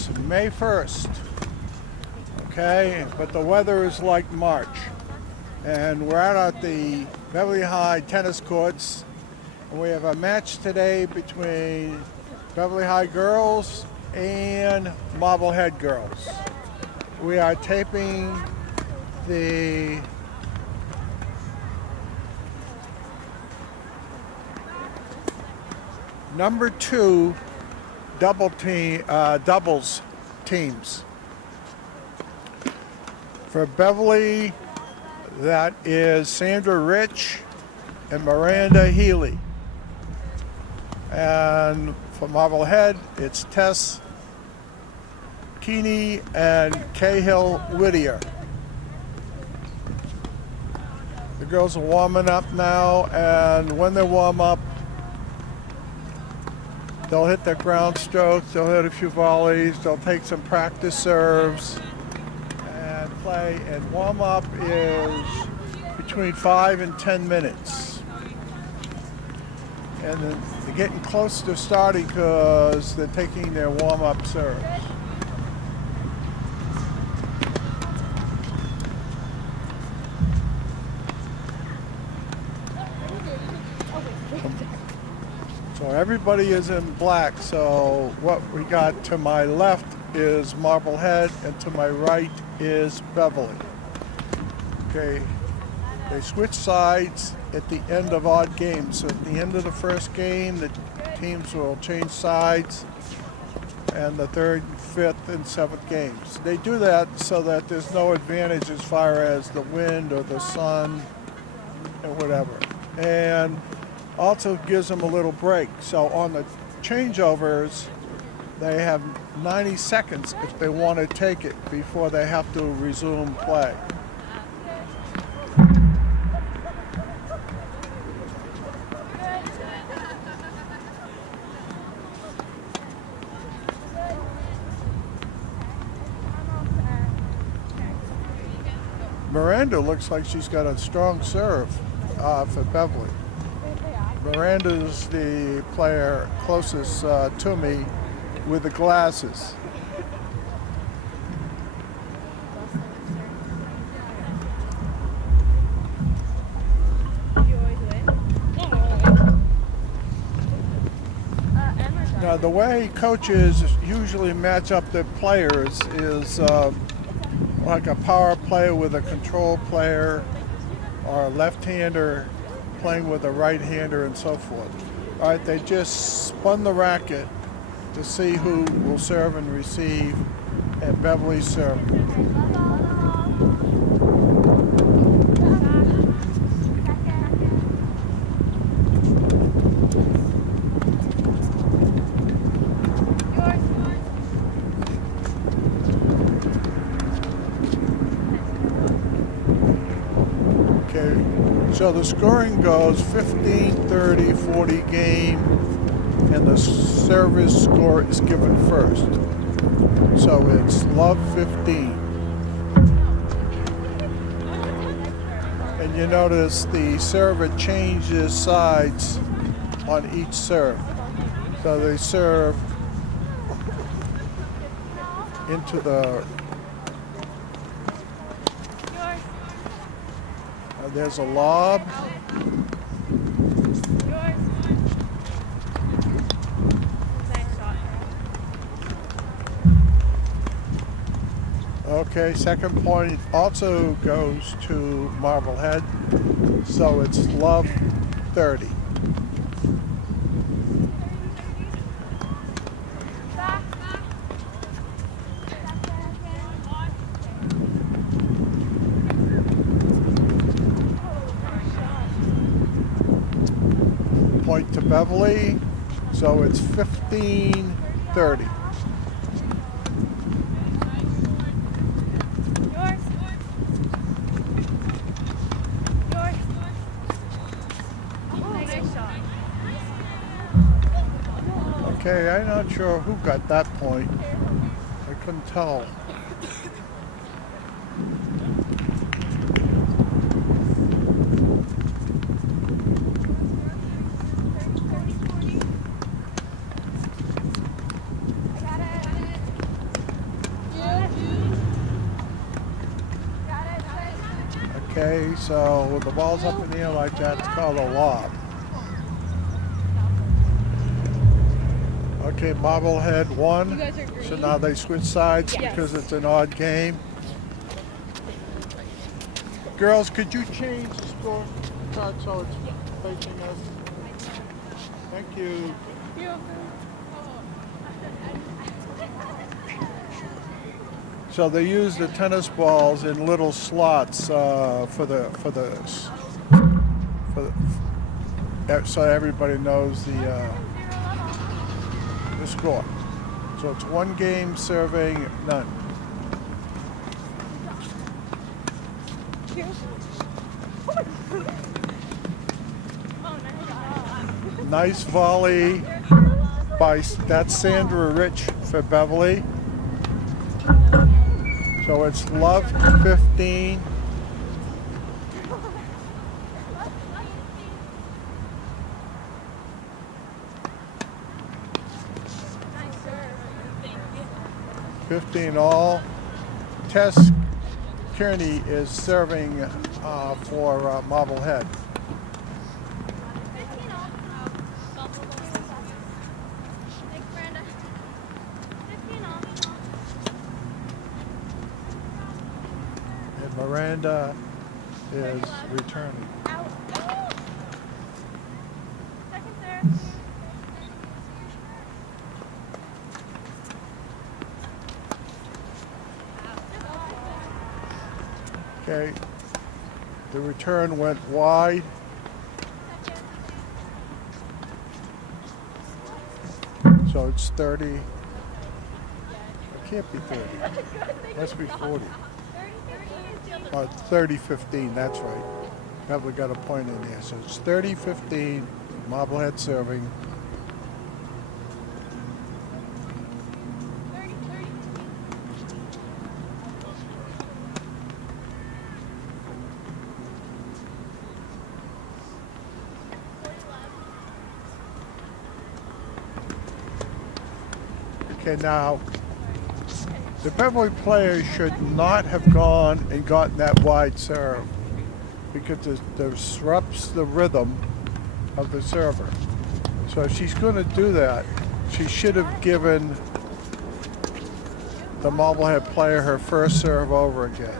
It's May 1st, okay, but the weather is like March. And we're out at the Beverly High tennis courts, and we have a match today between Beverly High girls and Marblehead girls. We are taping the number 2 doubles teams. For Beverly, that is Sandra Rich and Miranda Healy. And for Marblehead, it's Tess, Keaney, and Cahill Whittier. The girls are warming up now, and when they warm up, they'll hit their ground strokes, they'll hit a few volleys, they'll take some practice serves and play. And warm up is between 5 and 10 minutes. And then they're getting close to starting because they're taking their warm up serves. So everybody is in black, so what we got to my left is Marblehead and to my right is Beverly. Okay, they switch sides at the end of odd games. So at the end of the first game, the teams will change sides, and the third, fifth, and seventh games. They do that so that there's no advantage as far as the wind or the sun or whatever. And also gives them a little break. So on the changeovers, they have 90 seconds if they want to take it before they have to resume play. Miranda looks like she's got a strong serve for Beverly. Miranda's the player closest to me with the glasses. Now the way coaches usually match up their players is like a power player with a control player, or a left-hander playing with a right-hander, and so forth. All right, they just spun the racket to see who will serve and receive, and Beverly served. So the scoring goes 15, 30, 40 game, and the service score is given first. So it's love 15. And you notice the server changes sides on each serve. So they serve into the there's a lob. Okay, second point also goes to Marblehead, so it's love 30. Point to Beverly, so it's 15-30. Okay, I'm not sure who got that point. I couldn't tell. Okay, so when the ball's up in the air like that, it's called a lob. Okay, Marblehead won. So now they switch sides because it's an odd game. Girls, could you change the score card so it's facing us? Thank you. So they use the tennis balls in little slots so everybody knows the score. So it's one game serving none. Nice volley by that's Sandra Rich for Beverly. So it's love 15. All. Tess Keaney is serving for Marblehead. And Miranda is returning. Okay, the return went wide. So it's 30. It can't be 30. It must be 40. 30-15, that's right. Probably got a point in there. So it's 30-15, Marblehead serving. Okay, now, the Beverly players should not have gone and gotten that wide serve because it disrupts the rhythm of the server. So if she's going to do that, she should have given the Marblehead player her first serve over again.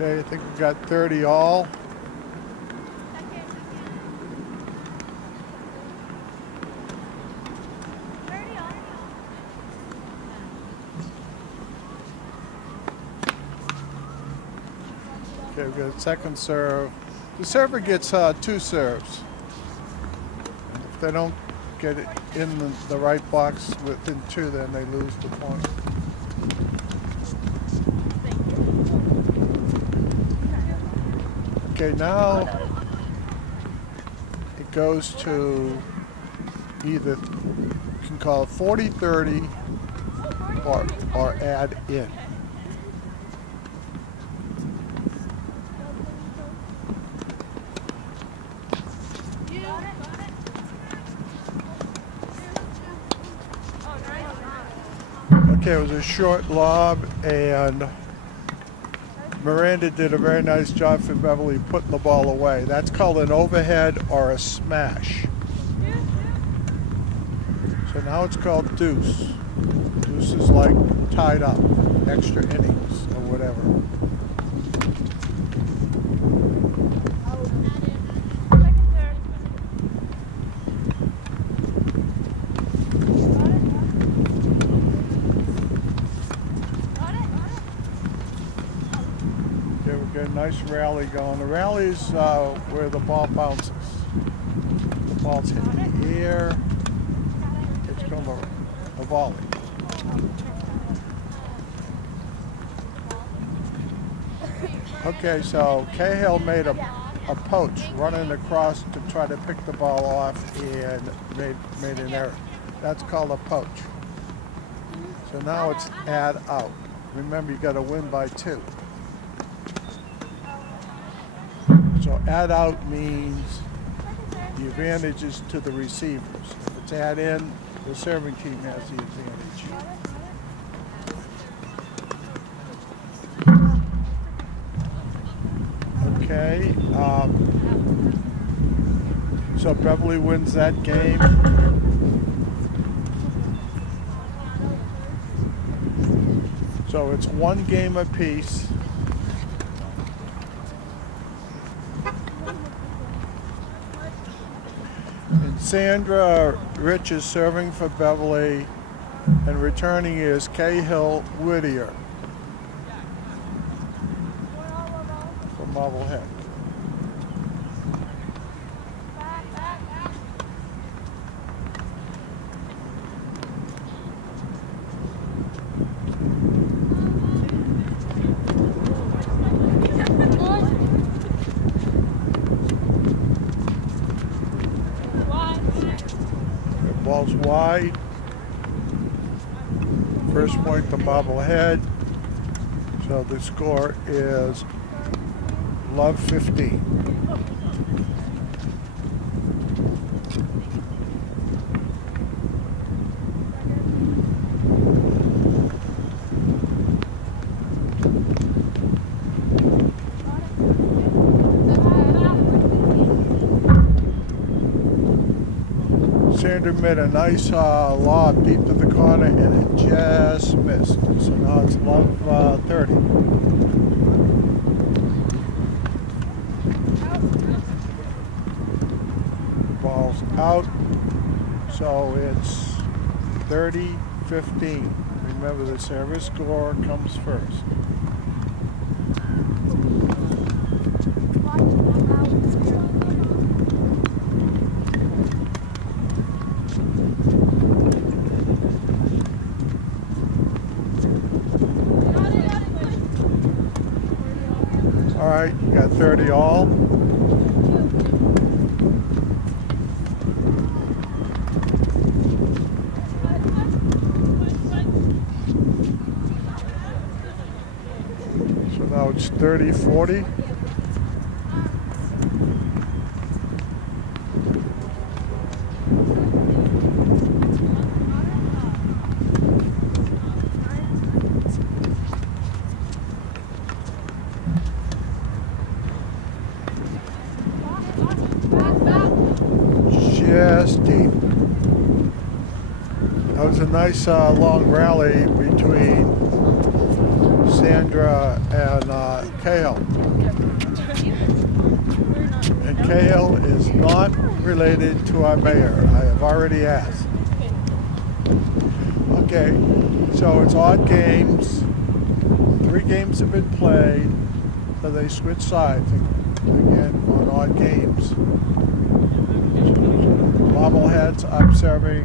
Okay, I think we got 30 all. Okay, we got a second serve. The server gets 2 serves. If they don't get it in the right box within 2, then they lose the point. Okay, now it goes to either, you can call it 40-30 or add in. Okay, it was a short lob and Miranda did a very nice job for Beverly putting the ball away. That's called an overhead or a smash. So now it's called deuce. Deuce is like tied up, extra innings or whatever. Nice rally going. The rally is where the ball bounces. The ball's hit the air. It's called a volley. Okay, so Cahill made a poach running across to try to pick the ball off and made an error. That's called a poach. So now it's add out. Remember, you got to win by 2. So add out means The advantage is to the receivers. If it's add in, the serving team has the advantage. Okay. So Beverly wins that game. So it's one game apiece. And Sandra Rich is serving for Beverly, and returning is Cahill Whittier for Marblehead. Ball's wide. First point to Marblehead. So the score is 15. Sandra made a nice lob deep to the corner, and it just missed. So now it's 30. Ball's out. So it's 30-15. Remember, the service score comes first. All right, you got 30 all. So now it's 30-40. Just deep. That was a nice long rally between Sandra and Cahill. And Cahill is not related to our mayor. I have already asked. Okay, so it's odd games. 3 games have been played, so they switch sides again on odd games. Marblehead's up serving.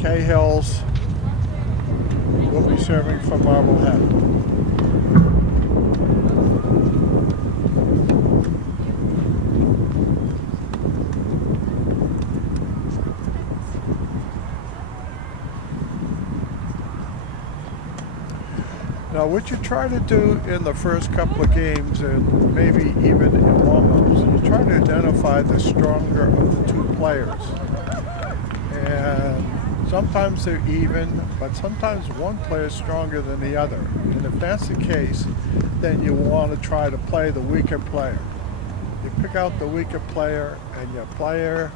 Cahill's will be serving for Marblehead. Now, what you try to do in the first couple of games, and maybe even in warm-ups, you try to identify the stronger of the 2 players. And sometimes they're even, but sometimes one player is stronger than the other. And if that's the case, then you want to try to play the weaker player. You pick out the weaker player, and you player.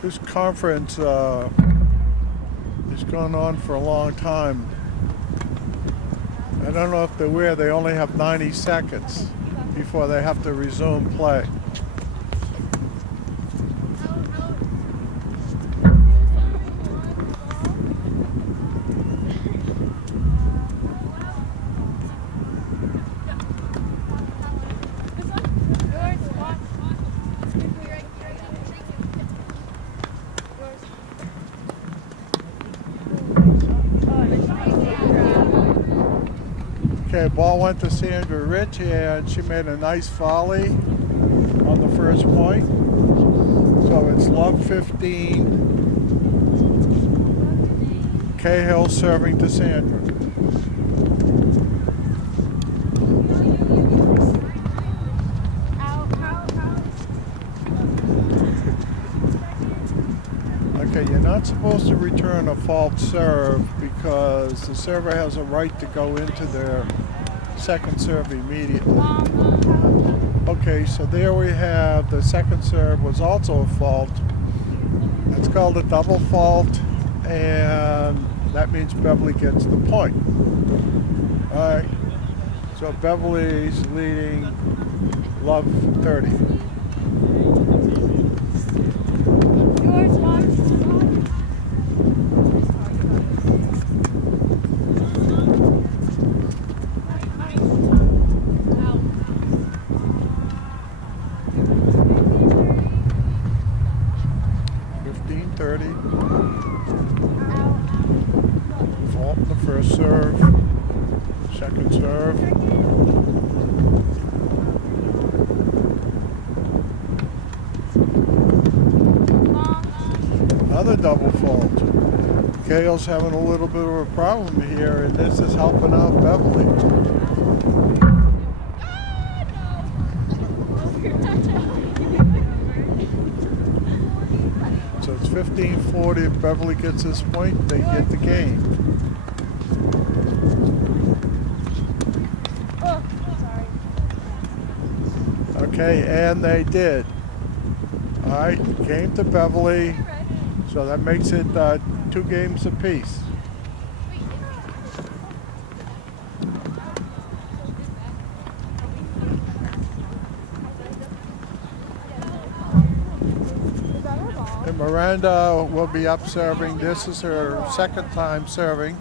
This conference has gone on for a long time. I don't know if they're aware they only have 90 seconds before they have to resume play. Okay, Okay, ball went to Sandra Rich, and she made a nice volley on the first point. So it's love 15. Cahill serving to Sandra. Okay, you're not supposed to return a fault serve because the server has a right to go into their second serve immediately. Okay, so there we have the second serve was also a fault. It's called a double fault, and that means Beverly gets the point. All right, so Beverly's leading love 30. Fault in the first serve, second serve. Another double fault. Cahill's having a little bit of a problem here, and this is helping out Beverly. So it's 15-40. If Beverly gets this point, they get the game. Okay, and they did. All right, game to Beverly. So that makes it 2 games apiece. And Miranda will be up serving. This is her second time serving.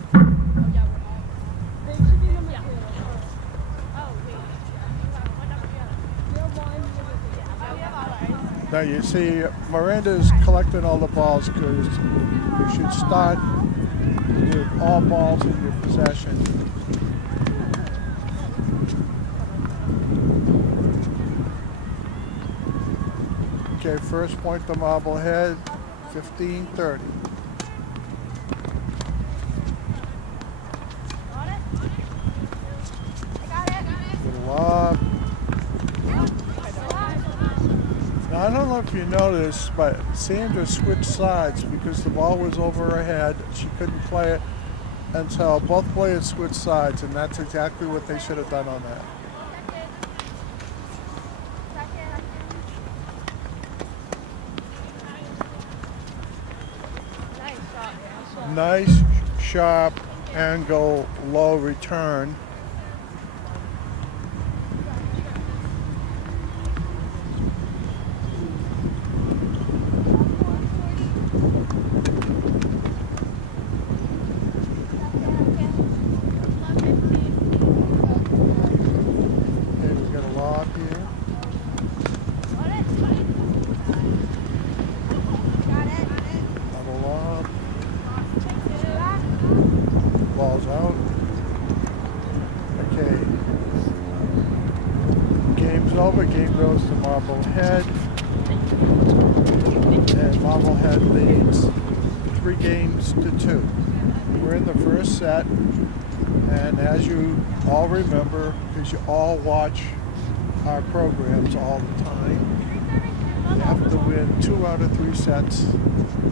Now you see Miranda's collecting all the balls because you should start with all balls in your possession. Okay, first point to Marblehead, 15-30. Good lob. Now, I don't know if you noticed, but Sandra switched sides because the ball was over her head. She couldn't play it, and so both players switched sides, and that's exactly what they should have done on that. Nice, sharp, angle, low return. Ball's out. Okay. Game's over. Game goes to Marblehead. And Marblehead leads 3 games to 2. We're in the first set. And as you all remember, because you all watch our programs all the time, you have to win 2 out of 3 sets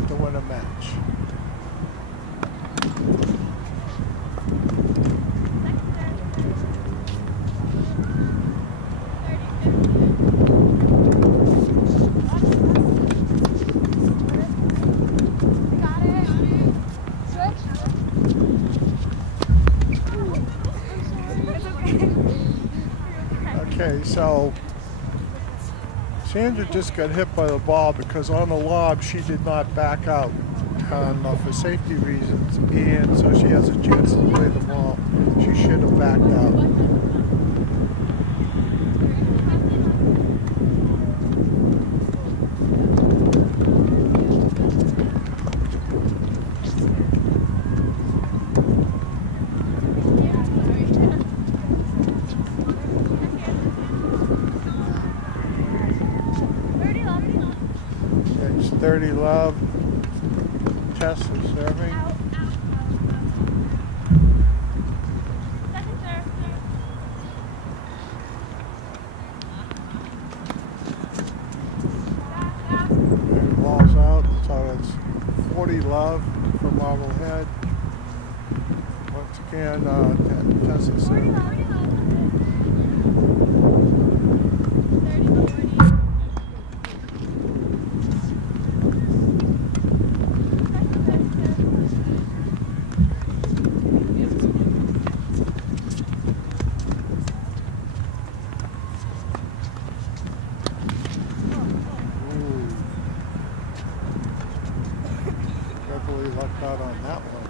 to win a match. Okay, so Sandra just got hit by the ball because on the lob she did not back out for safety reasons, and so she has a chance to play the ball. She should have backed out. 30 love. Tess is serving. And ball's out, so it's 40 love for Marblehead. Once again, Tess is serving. Beverly lucked out on that one.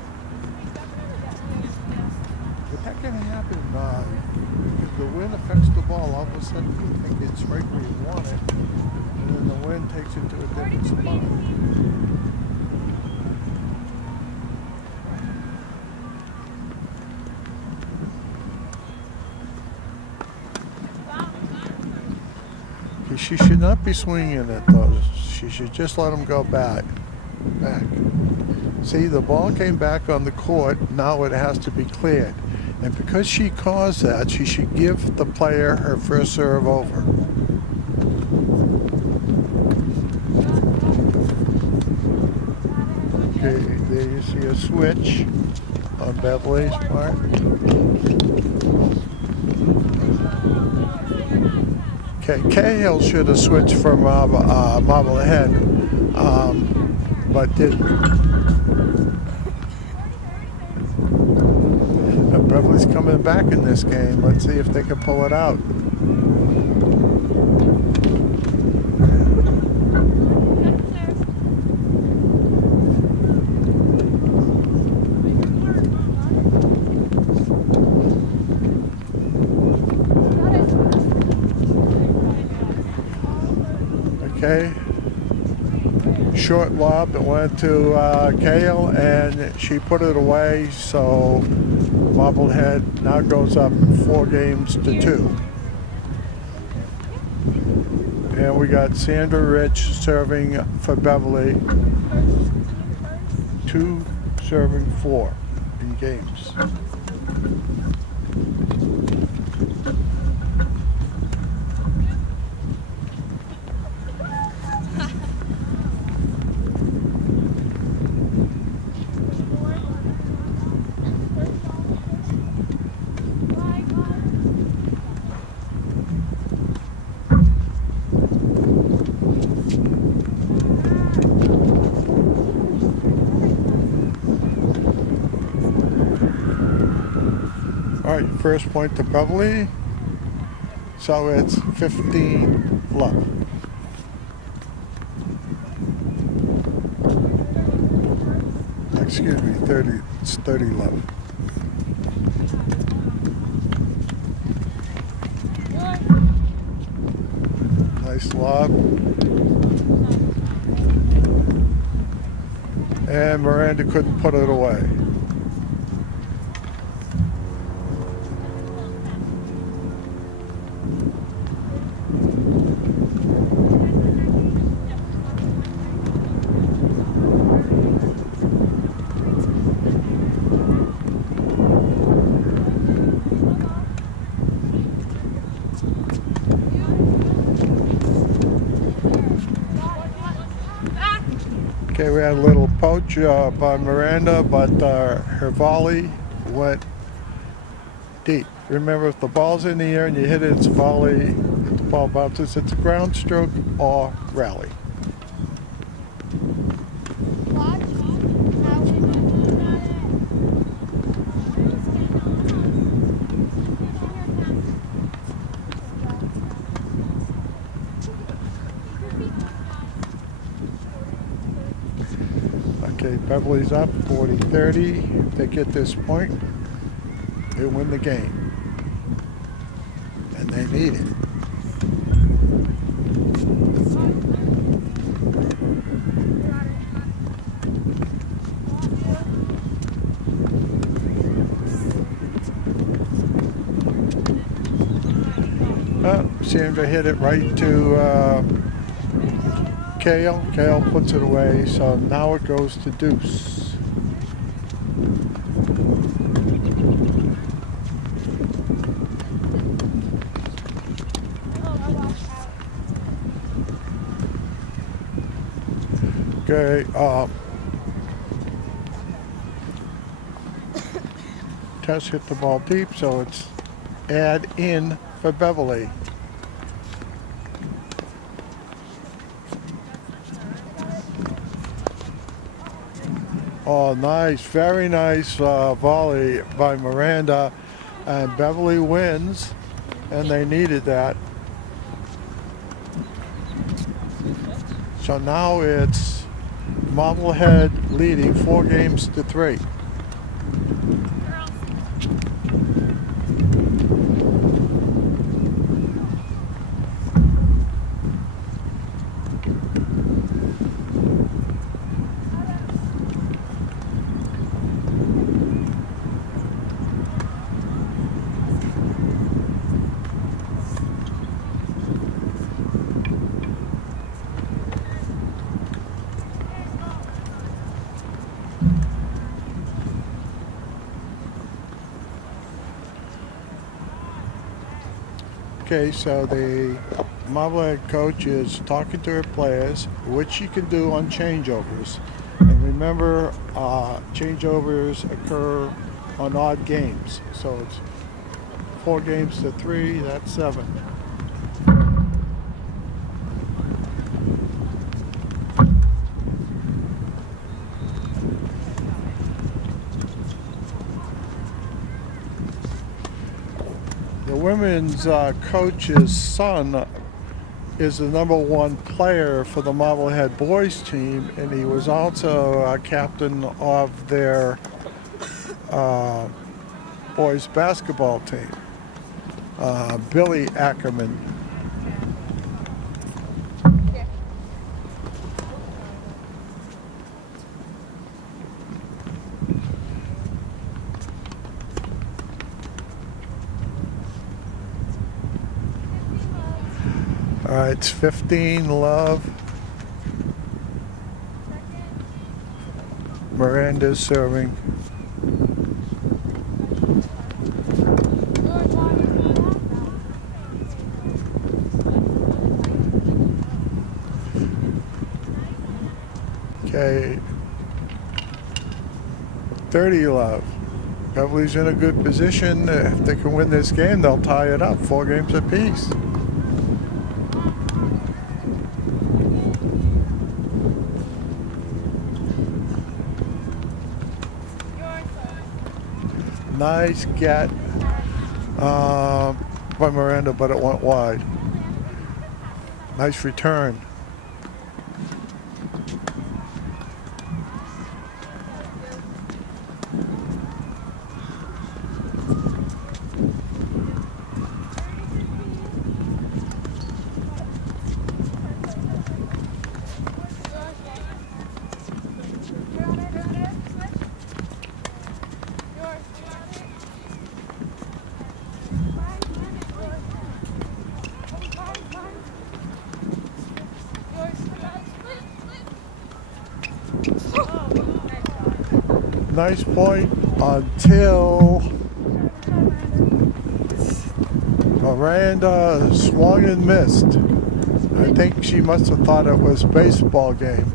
But that can happen because the wind affects the ball. All of a sudden you think it's right where you want it, and then the wind takes it to a different spot. She should not be swinging it though. She should just let him go back. See, the ball came back on the court. Now it has to be cleared. And because she caused that, she should give the player her first serve over. Okay, there you see a switch on Beverly's part. Cahill should have switched from Marblehead, but didn't. Beverly's coming back in this game. Let's see if they can pull it out. Okay, short lob that went to Cahill, and she put it away, so Marblehead now goes up 4-2. And we got Sandra Rich serving for Beverly, 2 serving 4 in games. All right, first point to Beverly. So it's 15 love. Excuse me, 30. It's 30 love. Nice lob. And Miranda couldn't put it away. Okay, we had a little poach by Miranda, but her volley went deep. Remember, if the ball's in the air and you hit it, it's a volley. If the ball bounces, it's a ground stroke or rally. Okay, Beverly's up 40-30. If they get this point, they win the game. And they need it. Sandra hit it right to Cahill. Cahill puts it away, so now it goes to deuce. Okay, Tess hit the ball deep, so it's add in for Beverly. Oh, nice, very nice volley by Miranda, and Beverly wins, and they needed that. So now it's Marblehead leading 4-3. Okay, so the Marblehead coach is talking to her players, which she can do on changeovers. And remember, changeovers occur on odd games. So it's 4-3, that's 7. The women's coach's son is the #1 player for the Marblehead boys team, and he was also captain of their boys basketball team, Billy Ackerman. All right, it's 15, Love. Miranda's serving. Okay, 30, Love. Beverly's in a good position. If they can win this game, they'll tie it up, 4 games apiece. Nice get by Miranda, but it went wide. Nice return. Nice point until Miranda swung and missed. I think she must have thought it was a baseball game.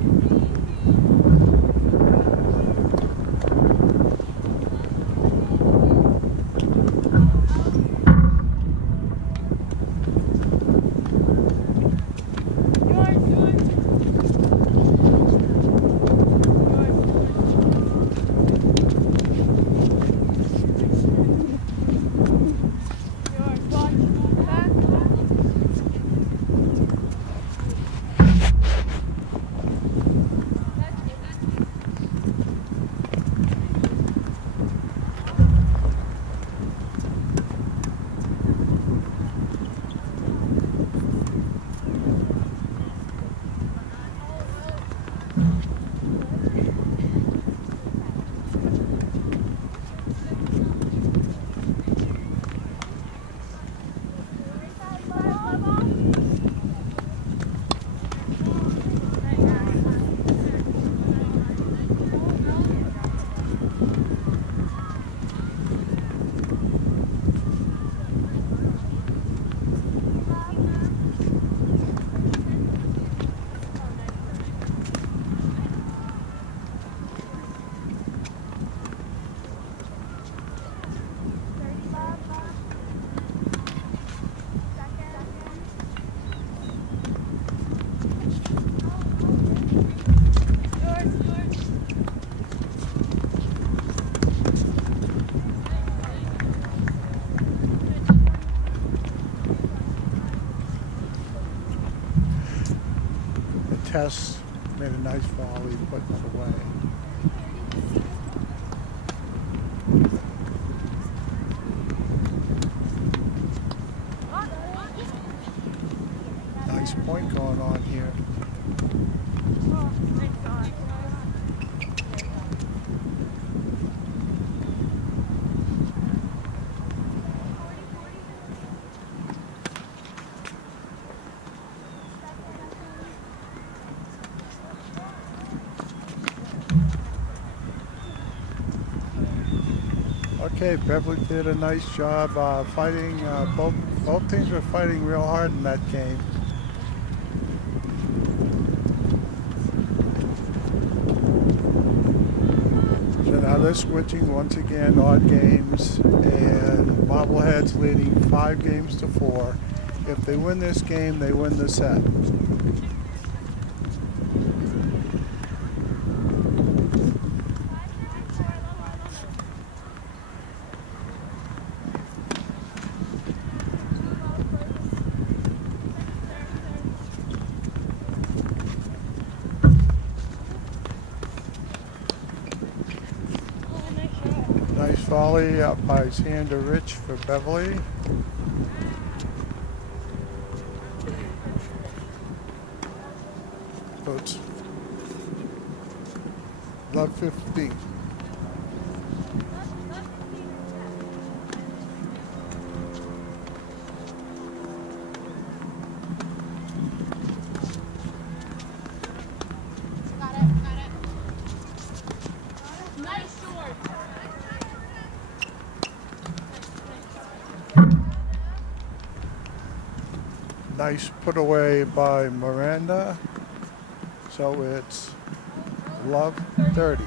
Tess made a nice volley, putting it away. Nice point going on here. Okay, Beverly did a nice job fighting. Both teams were fighting real hard in that game. So now they're switching once again, odd games, and Marblehead's leading 5 games to 4. If they win this game, they win the set. Nice volley up by Sandra Rich for Beverly. So it's 11-15. Nice put away by Miranda. So it's 11-30.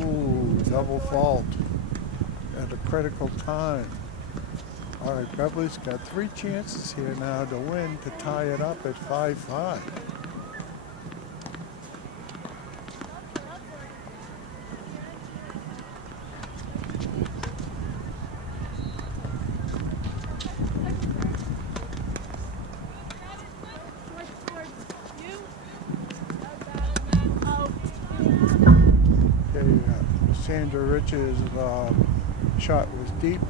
Ooh, double fault at a critical time. All right, Beverly's got 3 chances here now to win, to tie it up at 5-5. Okay, Sandra Rich's shot was deep.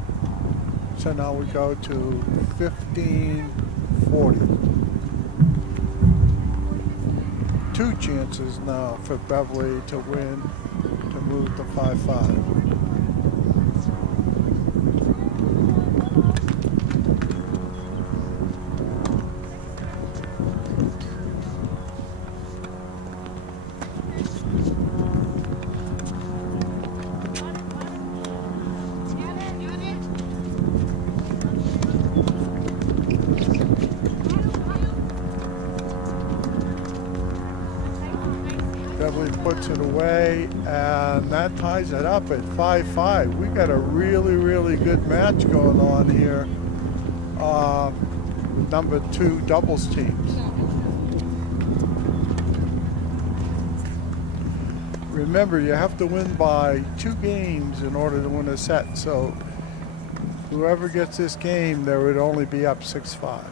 So now we go to 15-40. 2 chances now for Beverly to win, to move to 5-5. Beverly puts it away, and that ties it up at 5-5. We got a really, really good match going on here. Number 2 doubles teams. Remember, you have to win by 2 games in order to win a set. So whoever gets this game, they would only be up 6-5.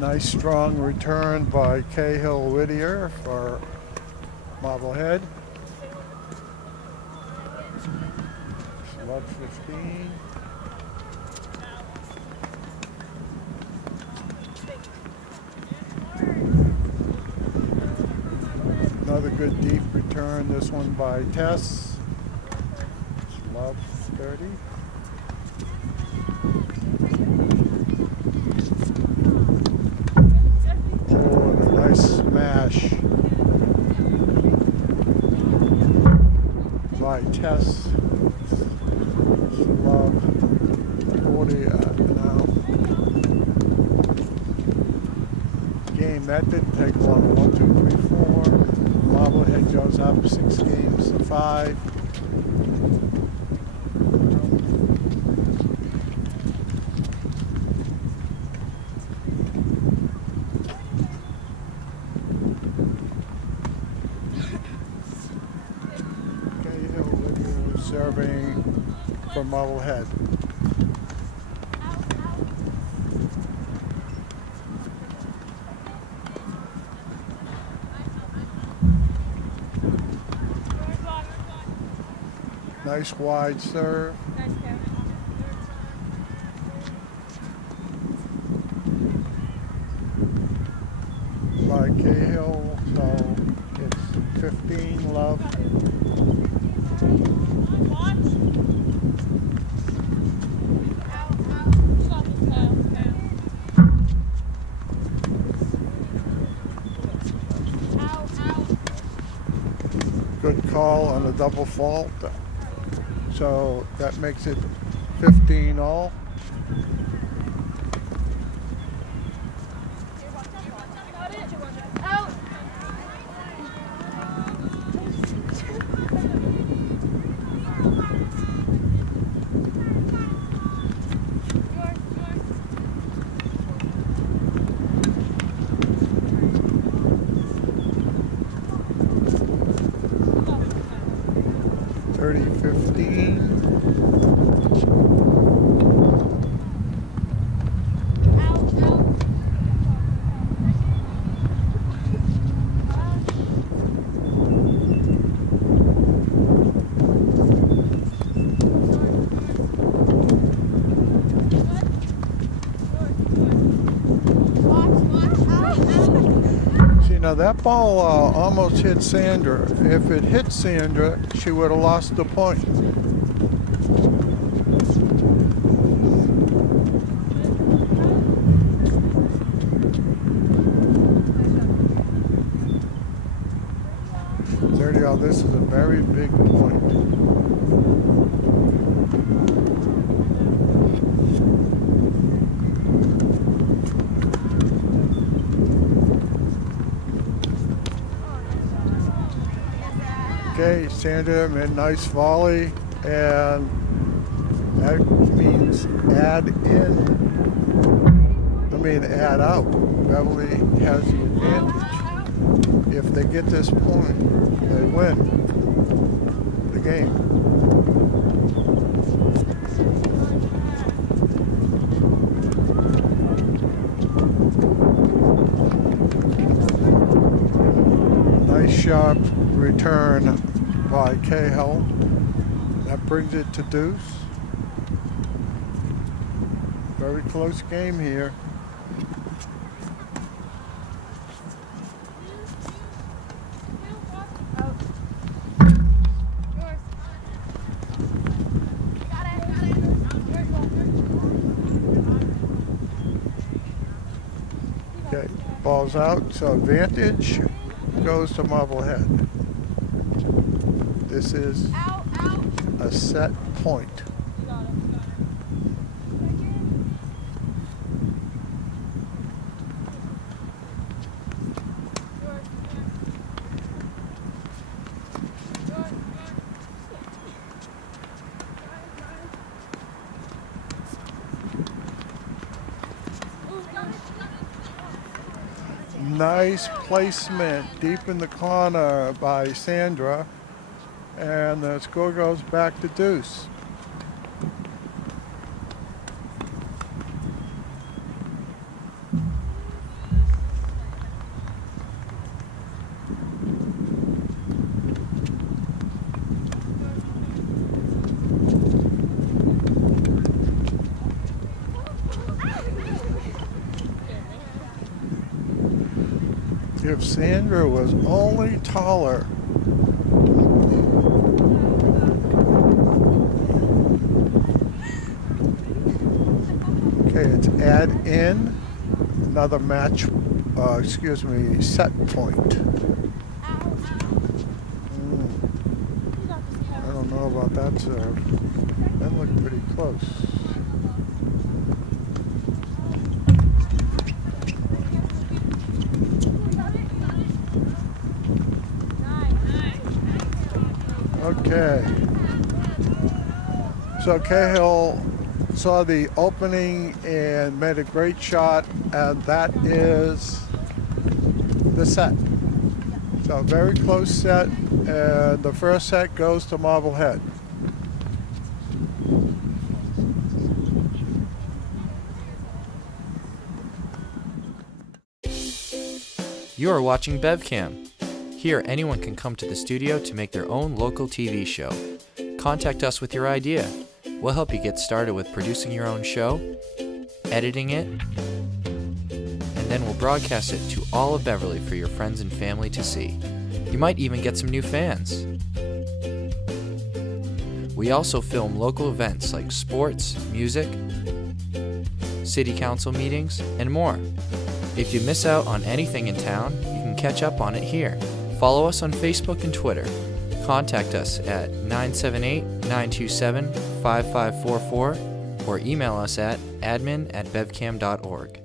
Nice strong return by Cahill Whittier for Marblehead. 11-15. Another good deep return, this one by Tess. 11-30. Smash by Tess. Love 40 now. Game that didn't take long. 1, 2, 3, 4. Marblehead goes up 6 games to 5. opening for Marblehead. Nice wide serve. By Cahill, so it's 15 love. Good call on a double fault. So that makes it 15 all. Now that ball almost hit Sandra. If it hit Sandra, she would have lost the point. This is a very big point. Okay, Sandra made nice volley, and that means add out. Beverly has the advantage. If they get this point, they win the game. Nice sharp return by Cahill. That brings it to deuce. Very close game here. Okay, ball's out, so advantage goes to Marblehead. This is a set point. Nice placement deep in the corner by Sandra, and the score goes back to deuce. If Sandra was only taller. Okay, it's add in another match, set point. I don't know about that serve. That looked pretty close. Okay, so Cahill saw the opening and made a great shot, and that is the set. So very close set, and the first set goes to Marblehead. You are watching BevCam. Here, anyone can come to the studio to make their own local TV show. Contact us with your idea. We'll help you get started with producing your own show, editing it, and then we'll broadcast it to all of Beverly for your friends and family to see. You might even get some new fans. We also film local events like sports, music, city council meetings, and more. If you miss out on anything in town, you can catch up on it here. Follow us on Facebook and Twitter. Contact us at 978-927-5544 or email us at admin@bevcam.org.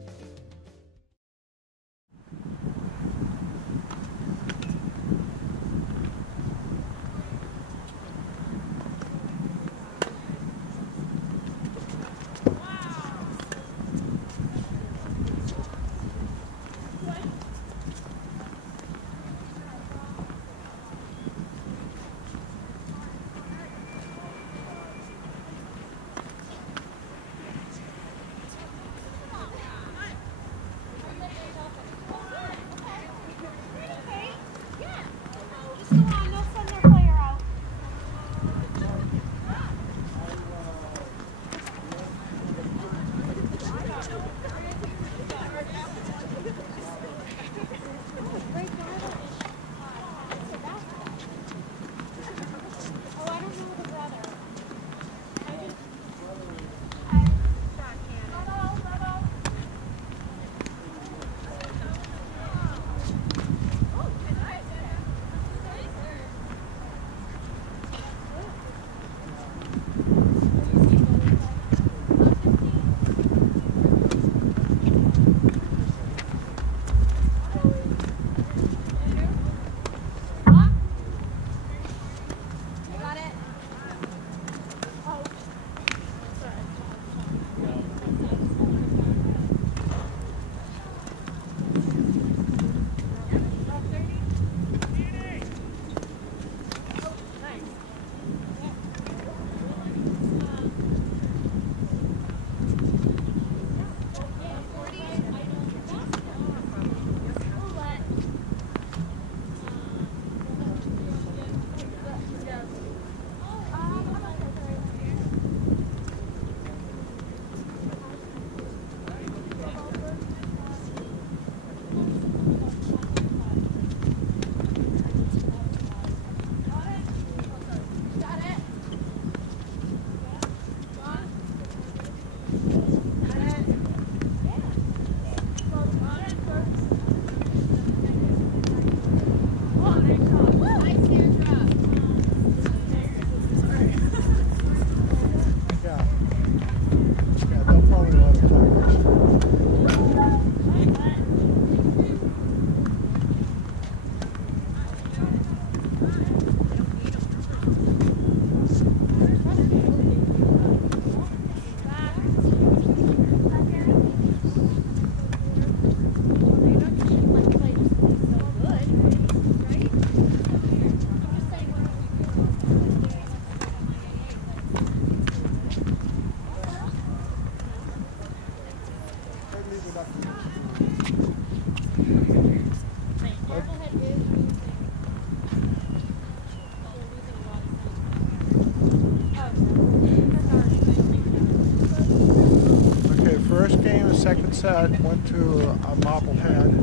First game, the second set went to Marblehead.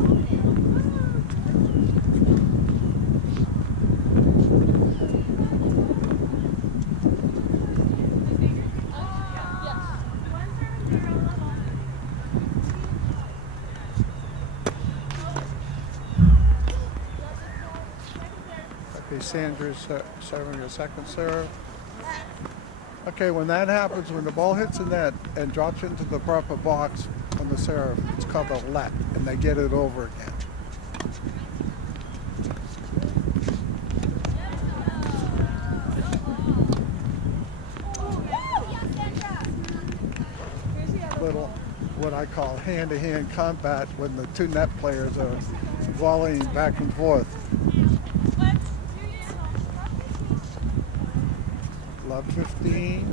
Okay, Sandra's serving a second serve. Okay, when that happens, when the ball hits the net and drops into the proper box on the serve, it's called a let, and they get it over again. Little, what I call hand-to-hand combat when the two net players are volleying back and forth. Love 15.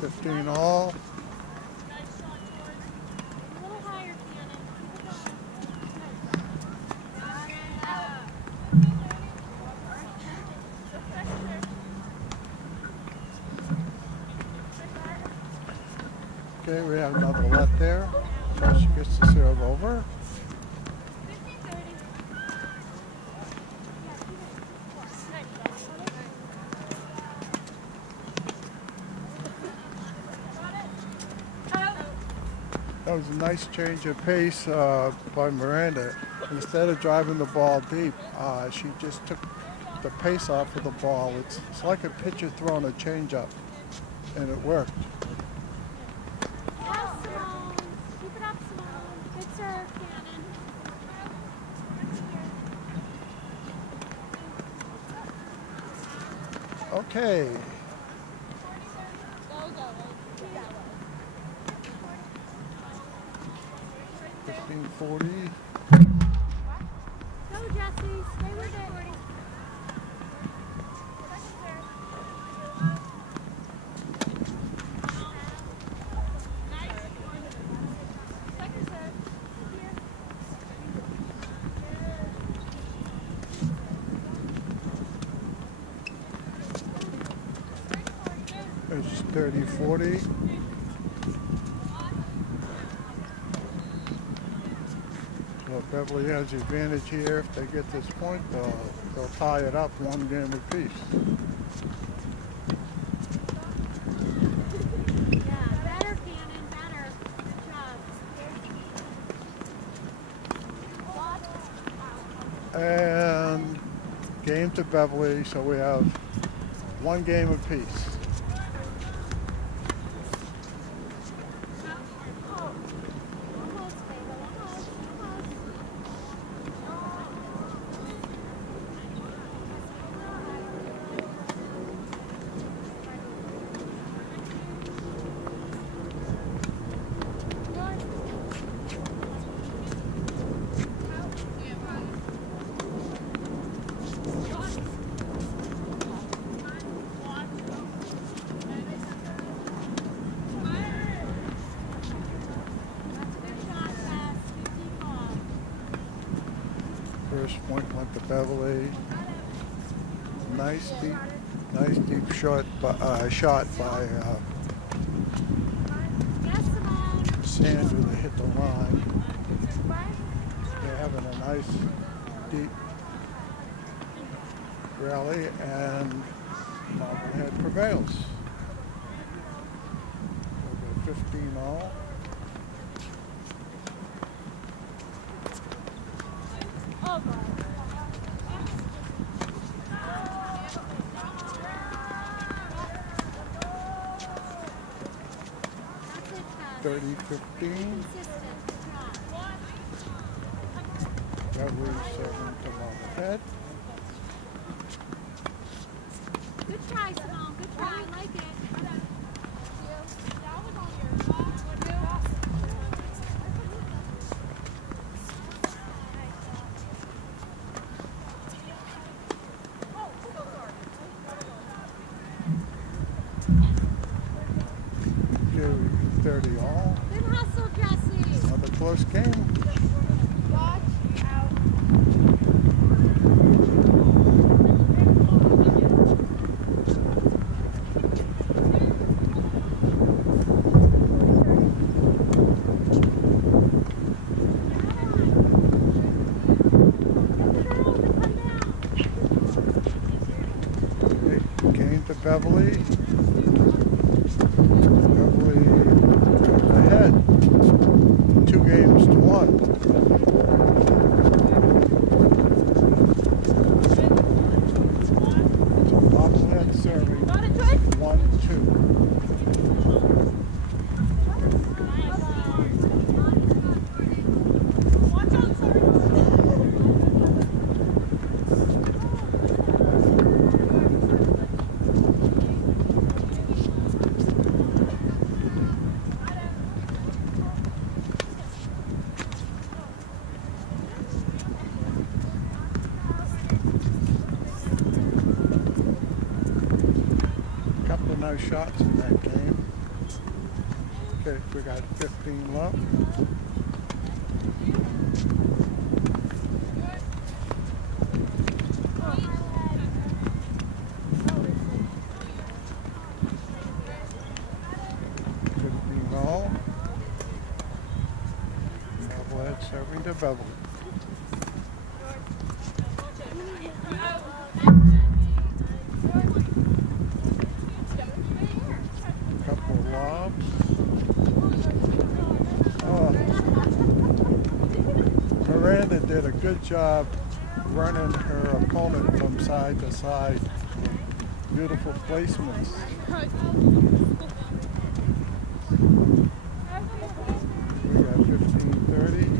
15 all. Okay, we have another let there. So she gets to serve over. That was a nice change of pace by Miranda. Instead of driving the ball deep, she just took the pace off of the ball. It's like a pitcher throwing a changeup, and it worked. Yes, Simone. Keep it up, Simone. Good serve, Cannon. Okay. Go, go. 15-40. Go, Jesse. Stay with it. It's 30-40. Well, Beverly has the advantage here. If they get this point, they'll tie it up one game apiece. Yeah, better, Cannon. Better. Good job. And game to Beverly, so we have one game apiece. First point went to Beverly. Nice deep shot by Yes, Simone. Sandra to hit the line. They're having a nice deep rally, and Marblehead prevails. We'll go 15 all. Oh, God. 30-15. Beverly serving to Marblehead. Good try, Simone. Good try. I like it. Carry 30 all. Good hustle, Jesse. Another close game. Watch out. Game to Beverly. Beverly ahead. 2 games to 1. Marblehead serving 1-2. Couple of nice shots in that game. Okay, we got 15 left. All. Marblehead serving to Beverly. Couple of lobs. Oh. Miranda did a good job running her opponent from side to side. Beautiful placements. We got 15-30.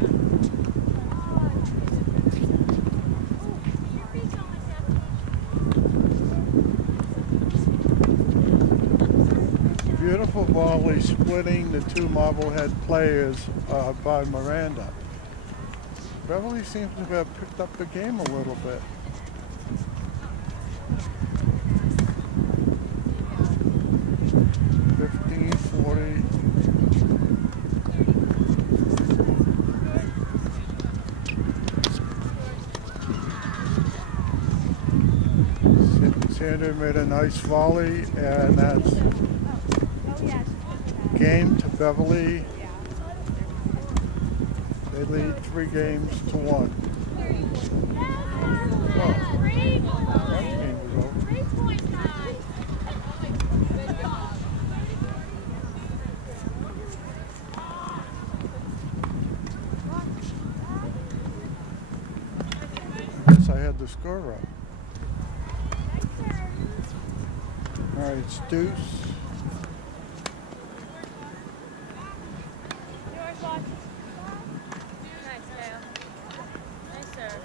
Beautiful volley splitting the two Marblehead players by Miranda. Beverly seems to have picked up the game a little bit. Sandra made a nice volley, and that's game to Beverly. They lead 3 games to 1. Oh, that game was over. Yes, I had the score right. All right, it's deuce. Nice, Cahill. Nice serve.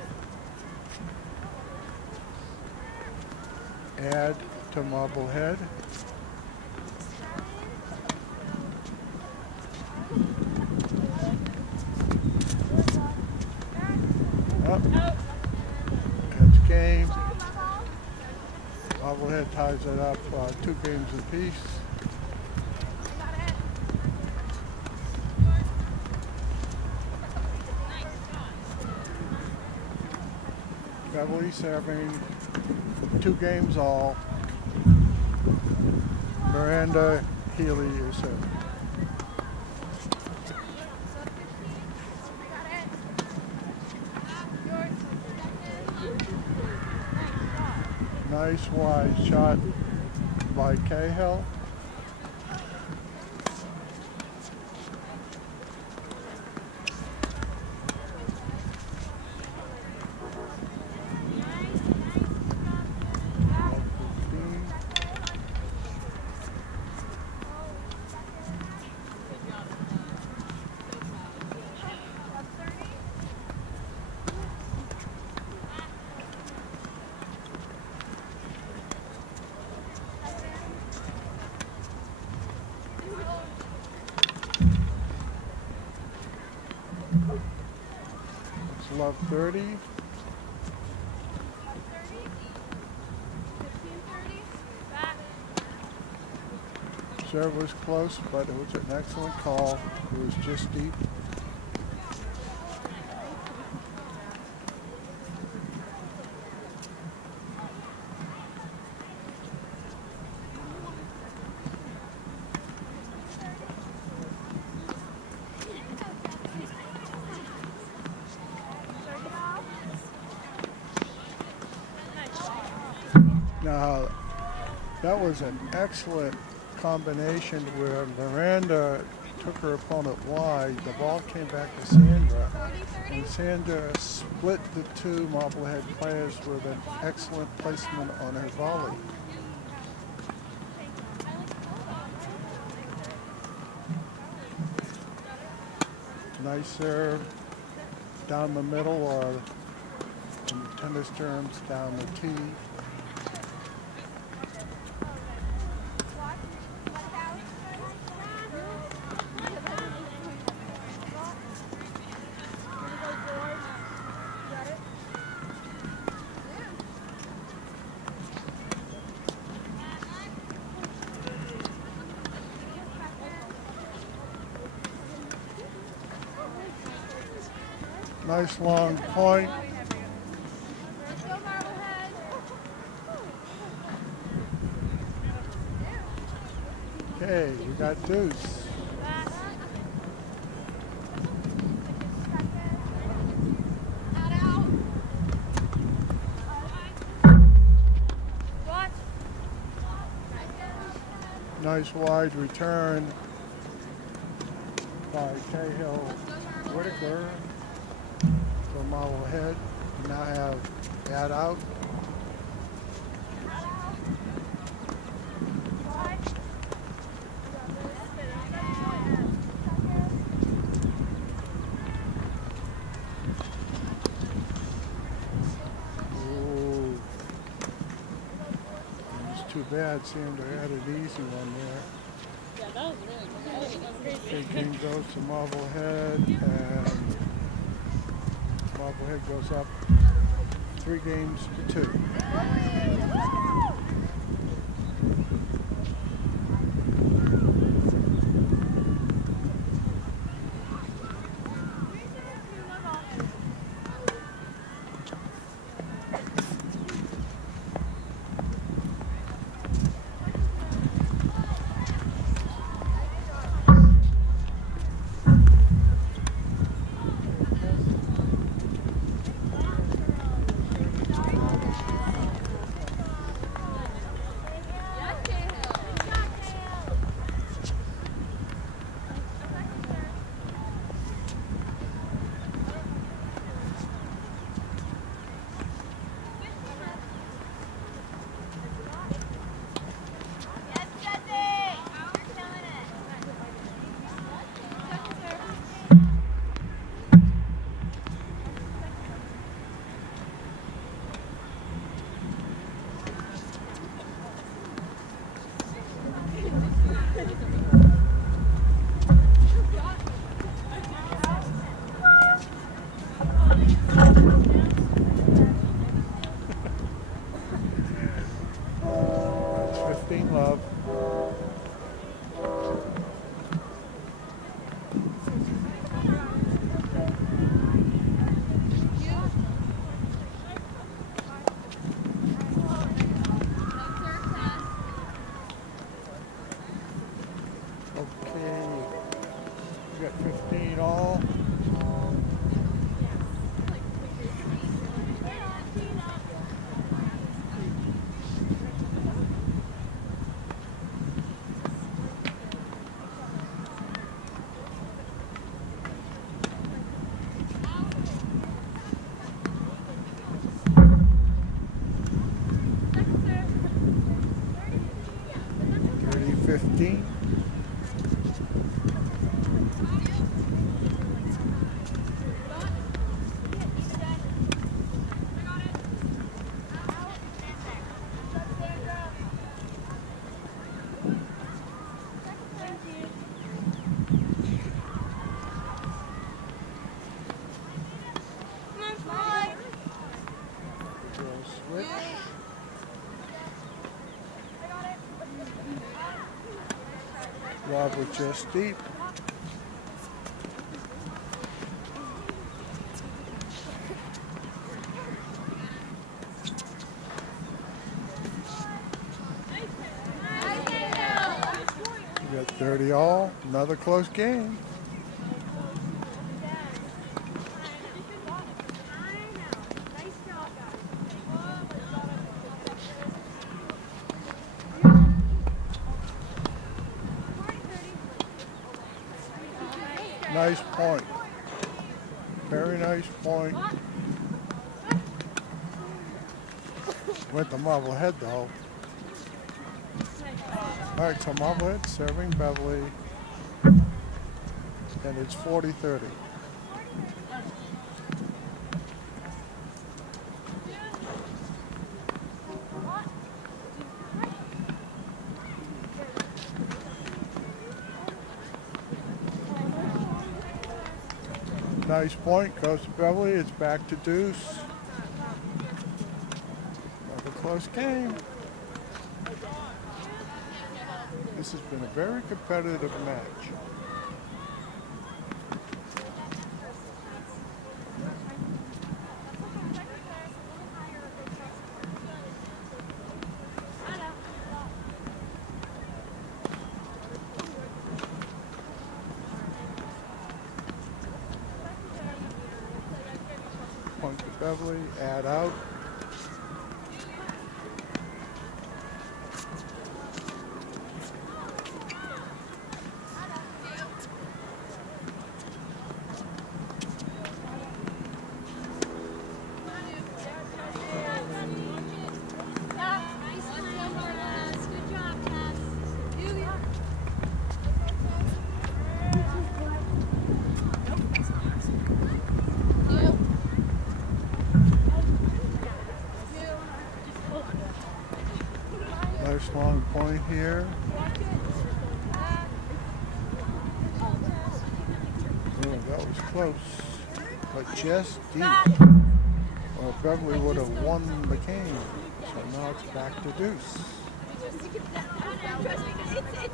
Add to Marblehead. Up. That's game. Marblehead ties it up 2 games apiece. Beverly serving 2 games all. Miranda, Healy is serving. Nice wide shot by Cahill. Love 30. Serve was close, but it was an excellent call. It was just deep. Now, that was an excellent combination where Miranda took her opponent wide. The ball came back to Sandra, and Sandra split the 2 Marblehead players with an excellent placement on her volley. Nice serve down the middle, or in tennis terms, down the tee. Nice long point. Let's go, Marblehead. Okay, we got deuce. Nice wide return by Cahill Whittier for Marblehead. We now have that out. Ooh. It's too bad Sandra had an easy one there. Yeah, that was really good. That was crazy. Big game goes to Marblehead, and Marblehead goes up 3-2. Love. Okay, we got 15 all. Robert just deep. We got 30 all. Another close game. Nice point. Very nice point. Went to Marblehead though. All right, so Marblehead serving Beverly. And it's 40-30. Nice point, goes to Beverly, it's back to deuce. Another close game. This has been a very competitive match. point to Beverly, add out. Good job, Tess. Nice long point here. Oh, that was close, but just deep. Well, Beverly would have won the game. So now it's back to deuce. It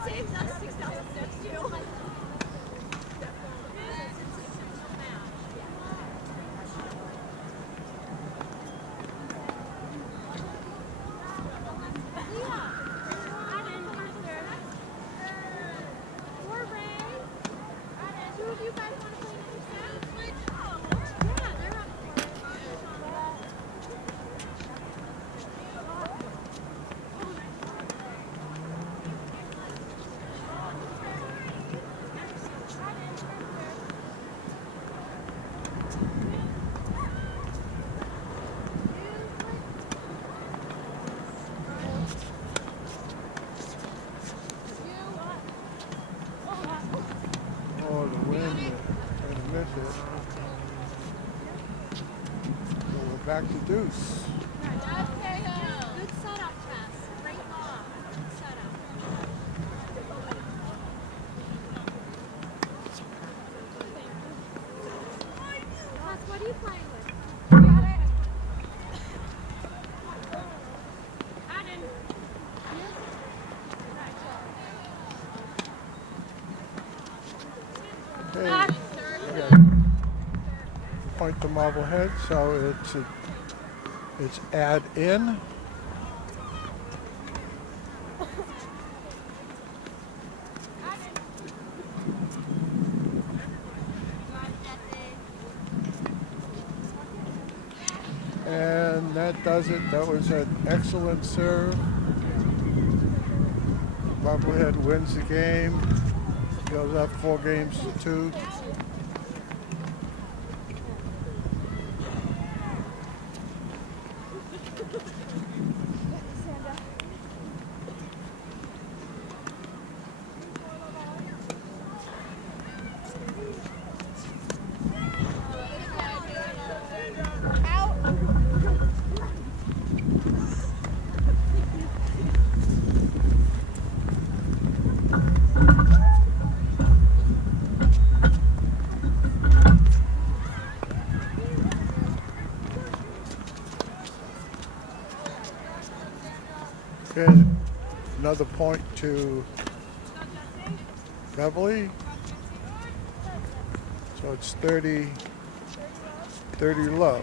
saves us 6,006 too. Oh, the wind and miss it. So we're back to deuce. Good setup, Tess. Great ball. Good setup. Tess, what are you playing with? Okay. Point to Marblehead, so it's add in. And that does it. That was an excellent serve. Marblehead wins the game. Goes up 4-2. Okay, another point to Beverly. So it's 30 love.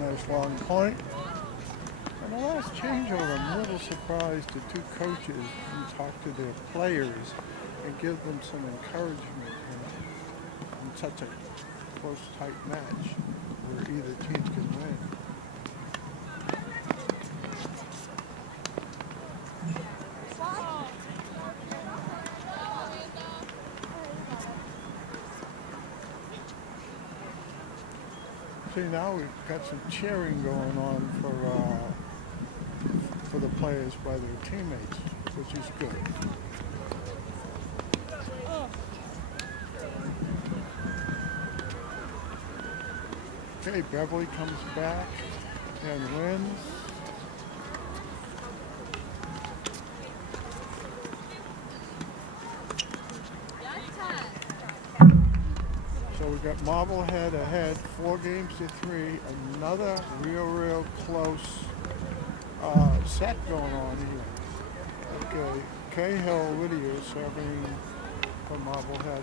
Nice long point. And the last changeover, I'm a little surprised the two coaches can talk to their players and give them some encouragement in such a close, tight match where either team can win. See, now we've got some cheering going on for the players by their teammates, which is good. Okay, Beverly comes back and wins. So we got Marblehead ahead, 4-3. Another real close set going on here. Okay, Cahill, Whittier serving for Marblehead.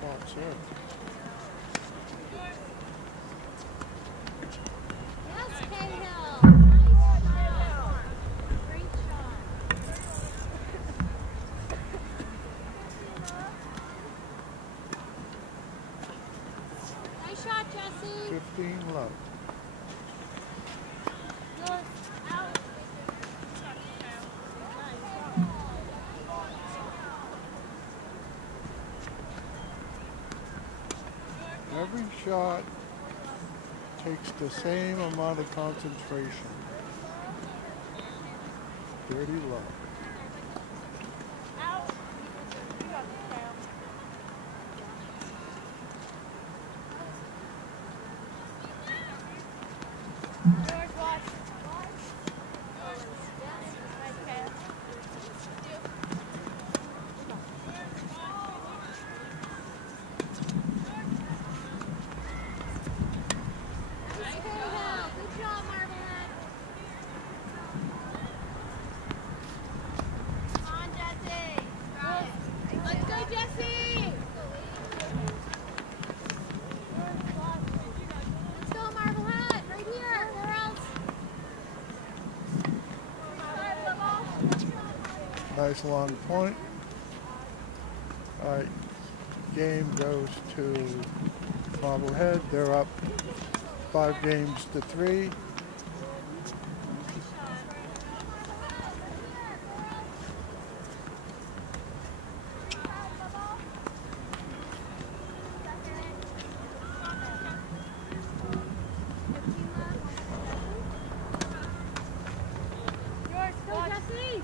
False serve. Yes, Cahill. Nice shot. Great shot. Nice shot, Jesse. 15 love. Yours out. Every shot takes the same amount of concentration. Dirty love. Good job, Marblehead. Come on, Jesse. Let's go, Jesse. Let's go, Marblehead. Right here. Where else? Nice long point. All right, game goes to Marblehead. They're up 5 games to 3. Go, Jesse.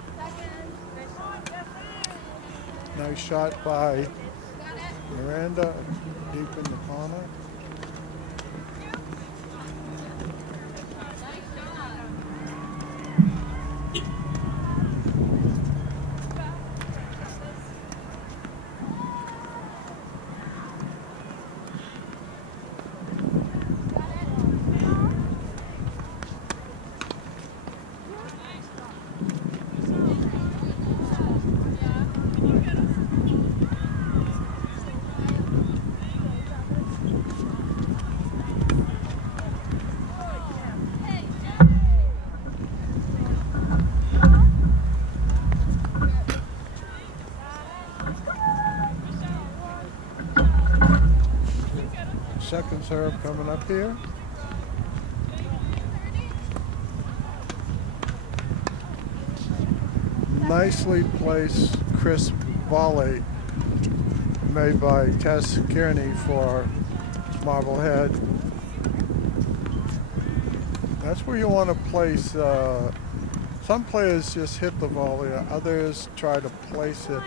Nice shot by Miranda, deep in the corner. Second serve coming up here. Nicely placed, crisp volley made by Tess Keaney for Marblehead. That's where you want to place. Some players just hit the volley, others try to place it.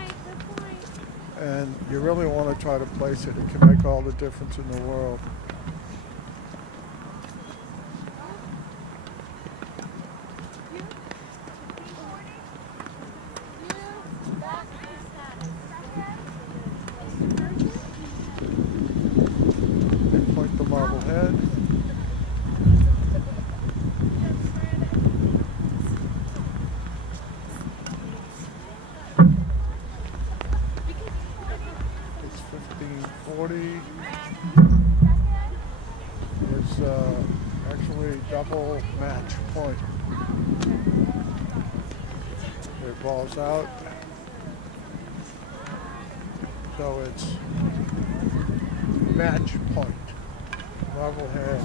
And you really want to try to place it. It can make all the difference in the world. They point the Marblehead. It's 15-40. It's actually double match point. Their ball's out. So it's match point. Marblehead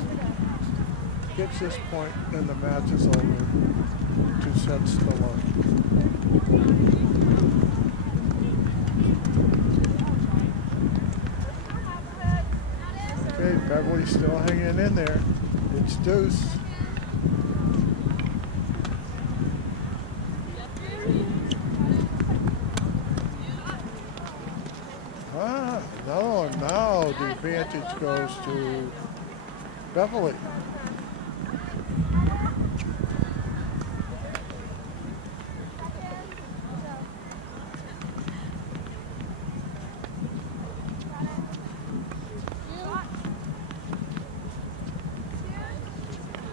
gets this point, then the match is over. 2 sets to 1. Okay, Beverly's still hanging in there. It's deuce. No, now the advantage goes to Beverly.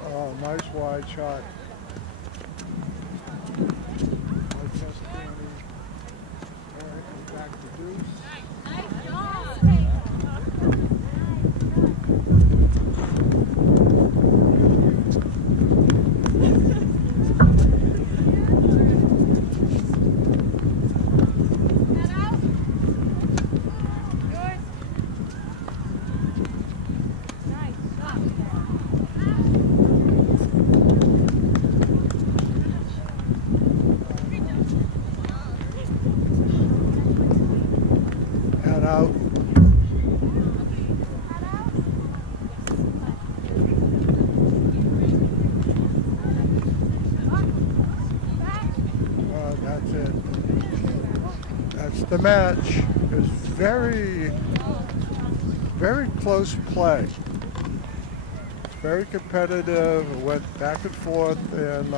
Oh, nice wide shot. back to deuce. Nice job. Head out. Yours. Nice shot. Head out. That's it. That's the match. It was very, very close play. Very competitive. It went back and forth, and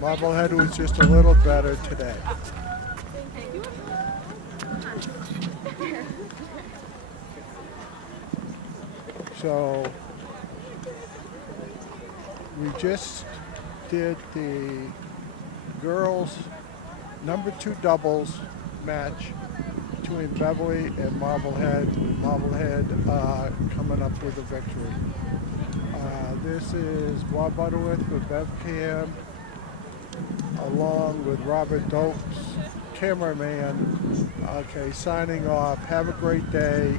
Marblehead was just a little better today. So we just did the girls' number 2 doubles match between Beverly and Marblehead, with Marblehead coming up with a victory. This is Bob Butterworth with BevCam, along with Robert Dokes, cameraman. Okay, signing off. Have a great day.